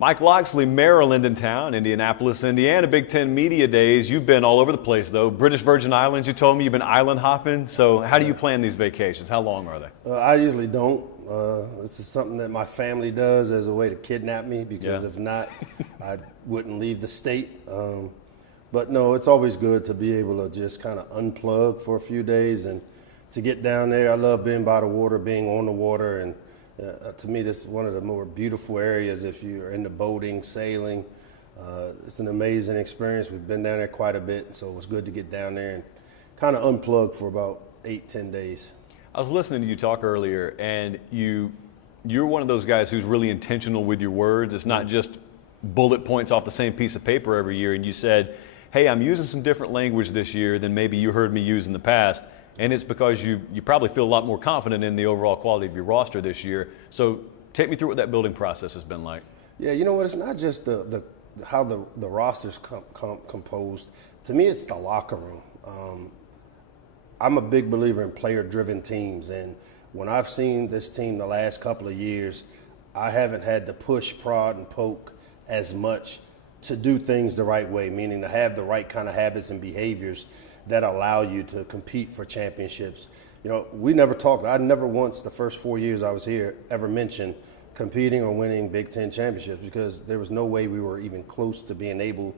Mike Locksley, Maryland in town, Indianapolis, Indiana, Big Ten Media Days. You've been all over the place, though. British Virgin Islands, you told me you've been island hopping. So how do you plan these vacations? How long are they? I usually don't. This is something that my family does as a way to kidnap me, because if not, I wouldn't leave the state. But no, it's always good to be able to just kind of unplug for a few days and to get down there. I love being by the water, being on the water, and to me, this is one of the more beautiful areas if you're into boating, sailing. It's an amazing experience. We've been down there quite a bit, so it was good to get down there and kind of unplug for about 8-10 days. I was listening to you talk earlier, and you're one of those guys who's really intentional with your words. It's not just bullet points off the same piece of paper every year. And you said, hey, I'm using some different language this year than maybe you heard me use in the past. And it's because you probably feel a lot more confident in the overall quality of your roster this year. So take me through what that building process has been like. Yeah, you know what? It's not just how the roster's composed. To me, it's the locker room. I'm a big believer in player-driven teams. And when I've seen this team the last couple of years, I haven't had to push, prod, and poke as much to do things the right way, meaning to have the right kind of habits and behaviors that allow you to compete for championships. You know, we never talked. I never once, the first 4 years I was here, ever mentioned competing or winning Big Ten championships, because there was no way we were even close to being able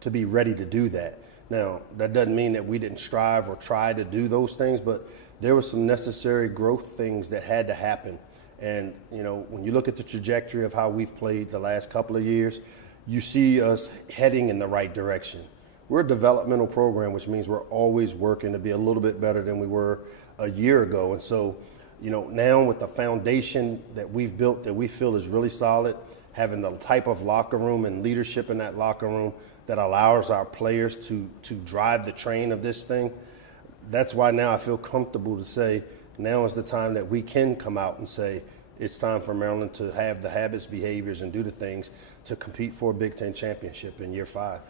to be ready to do that. Now, that doesn't mean that we didn't strive or try to do those things, but there were some necessary growth things that had to happen. And, you know, when you look at the trajectory of how we've played the last couple of years, you see us heading in the right direction. We're a developmental program, which means we're always working to be a little bit better than we were a year ago. And so, you know, now with the foundation that we've built that we feel is really solid, having the type of locker room and leadership in that locker room that allows our players to drive the train of this thing, that's why now I feel comfortable to say now is the time that we can come out and say it's time for Maryland to have the habits, behaviors, and do the things to compete for a Big Ten championship in year 5.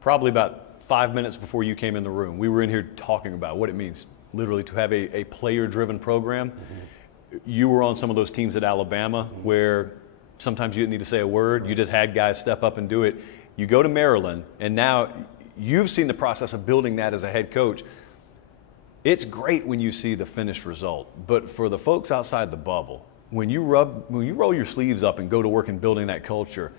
Probably about 5 minutes before you came in the room, we were in here talking about what it means literally to have a player-driven program. Mm-hmm. You were on some of those teams at Alabama where sometimes you didn't need to say a word. Right. You just had guys step up and do it. You go to Maryland, and now you've seen the process of building that as a head coach. It's great when you see the finished result, but for the folks outside the bubble, when you roll your sleeves up and go to work in building that culture,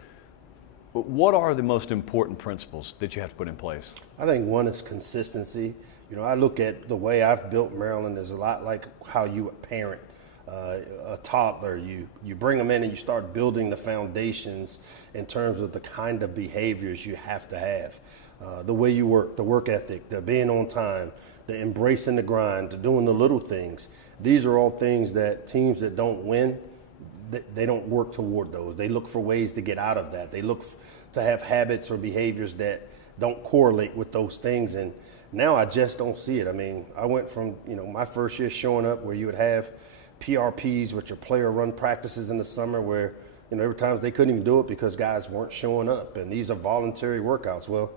what are the most important principles that you have to put in place? I think one is consistency. You know, I look at the way I've built Maryland as a lot like how you parent a toddler. You bring them in and you start building the foundations in terms of the kind of behaviors you have to have. The way you work, the work ethic, the being on time, the embracing the grind, the doing the little things. These are all things that teams that don't win, they don't work toward those. They look for ways to get out of that. They look to have habits or behaviors that don't correlate with those things. And now I just don't see it. I mean, I went from, you know, my first year showing up where you would have PRPs, which are player run practices in the summer, where, you know, every time they couldn't even do it because guys weren't showing up. And these are voluntary workouts. Well,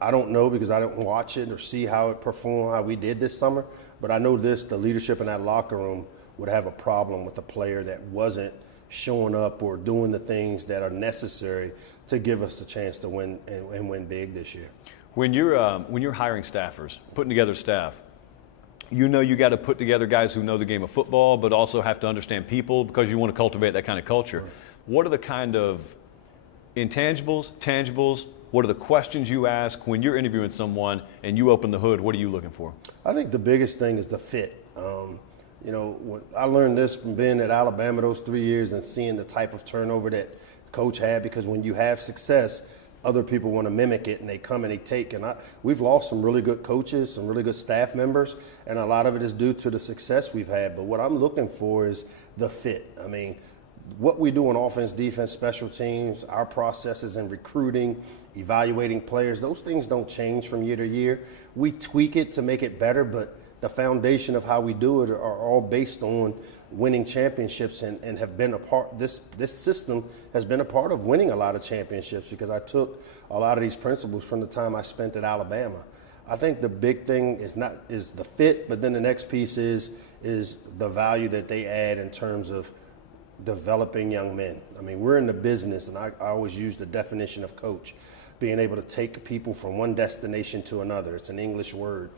I don't know because I don't watch it or see how it performed, how we did this summer. But I know the leadership in that locker room would have a problem with a player that wasn't showing up or doing the things that are necessary to give us a chance to win and win big this year. When you're hiring staffers, putting together staff, you know you got to put together guys who know the game of football, but also have to understand people because you want to cultivate that kind of culture. Right. What are the kind of intangibles, tangibles? What are the questions you ask when you're interviewing someone and you open the hood? What are you looking for? I think the biggest thing is the fit. You know, when I learned this from being at Alabama those 3 years and seeing the type of turnover that coach had, because when you have success, other people want to mimic it and they come and they take. And we've lost some really good coaches, some really good staff members, and a lot of it is due to the success we've had. But what I'm looking for is the fit. I mean, what we do on offense, defense, special teams, our processes in recruiting, evaluating players, those things don't change from year to year. We tweak it to make it better, but the foundation of how we do it are all based on winning championships and have been a part. This system has been a part of winning a lot of championships because I took a lot of these principles from the time I spent at Alabama. I think the big thing is the fit, but then the next piece is the value that they add in terms of developing young men. I mean, we're in the business, and I always use the definition of coach, being able to take people from one destination to another. It's an English word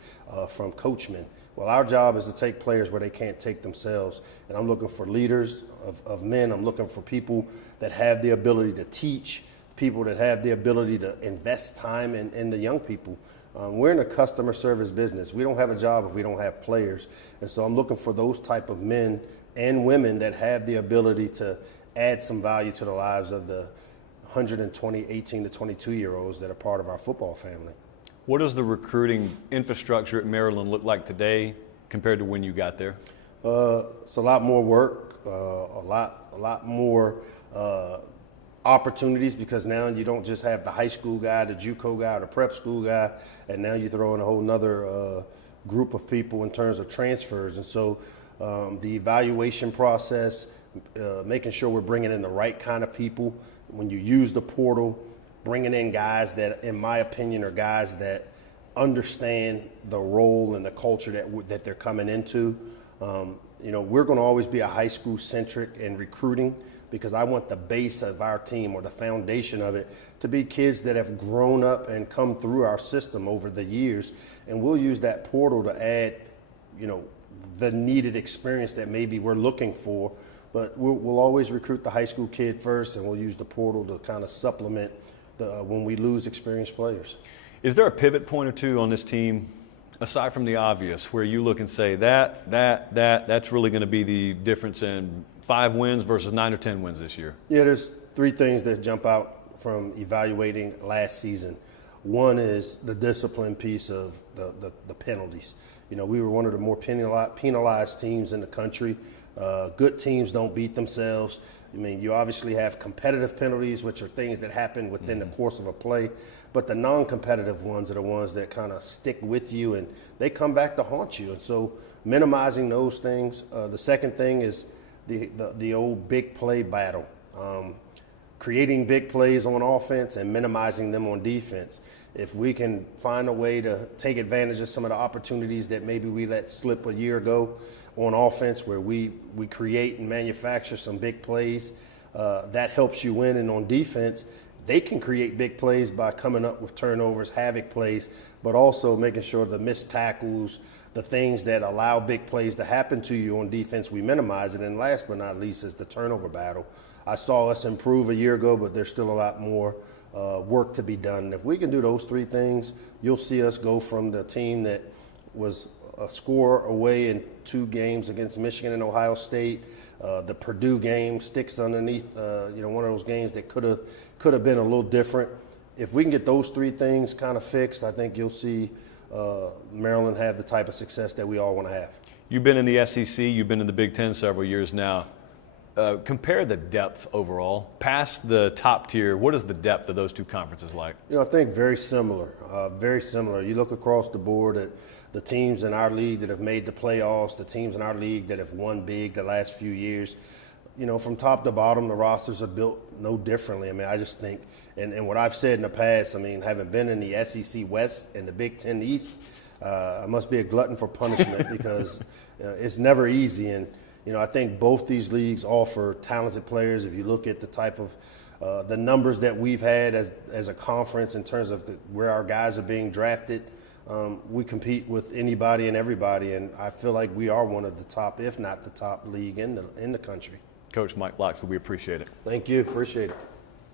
from coachman. Well, our job is to take players where they can't take themselves. And I'm looking for leaders of men. I'm looking for people that have the ability to teach, people that have the ability to invest time in the young people. We're in a customer service business. We don't have a job if we don't have players. And so I'm looking for those type of men and women that have the ability to add some value to the lives of the 120, 18 to 22-year-olds that are part of our football family. What does the recruiting infrastructure at Maryland look like today compared to when you got there? It's a lot more work, a lot more opportunities, because now you don't just have the high school guy, the JUCO guy, or the prep school guy, and now you throw in a whole nother group of people in terms of transfers. And so the evaluation process, making sure we're bringing in the right kind of people. When you use the portal, bringing in guys that, in my opinion, are guys that understand the role and the culture that they're coming into. We're going to always be a high school centric in recruiting, because I want the base of our team, or the foundation of it, to be kids that have grown up and come through our system over the years. And we'll use that portal to add, the needed experience that maybe we're looking for. But we'll always recruit the high school kid first, and we'll use the portal to kind of supplement when we lose experienced players. Is there a pivot point or two on this team, aside from the obvious, where you look and say that's really going to be the difference in 5 wins versus 9 or 10 wins this year? Yeah, there's 3 things that jump out from evaluating last season. One is the discipline piece of the penalties. We were one of the more penalized teams in the country. Good teams don't beat themselves. I mean, you obviously have competitive penalties, which are things that happen within the course of a play, but the non-competitive ones are the ones that kind of stick with you, and they come back to haunt you. And so minimizing those things. The second thing is the old big play battle. Creating big plays on offense and minimizing them on defense. If we can find a way to take advantage of some of the opportunities that maybe we let slip a year ago on offense, where we create and manufacture some big plays, that helps you win. And on defense, they can create big plays by coming up with turnovers, havoc plays, but also making sure the missed tackles, the things that allow big plays to happen to you on defense, we minimize it. And last but not least is the turnover battle. I saw us improve a year ago, but there's still a lot more work to be done. And if we can do those 3 things, you'll see us go from the team that was a score away in 2 games against Michigan and Ohio State. The Purdue game sticks underneath, one of those games that could have been a little different. If we can get those 3 things kind of fixed, I think you'll see Maryland have the type of success that we all want to have. You've been in the SEC, you've been in the Big Ten several years now. Compare the depth overall. Past the top tier, what is the depth of those 2 conferences like? I think very similar, very similar. You look across the board at the teams in our league that have made the playoffs, the teams in our league that have won big the last few years. From top to bottom, the rosters are built no differently. I mean, I just think, and what I've said in the past, I mean, having been in the SEC West and the Big Ten East, I must be a glutton for punishment because it's never easy. And, I think both these leagues offer talented players. If you look at the type of the numbers that we've had as a conference in terms of where our guys are being drafted, we compete with anybody and everybody, and I feel like we are one of the top, if not the top league in the country. Coach Mike Locksley, we appreciate it. Thank you. Appreciate it.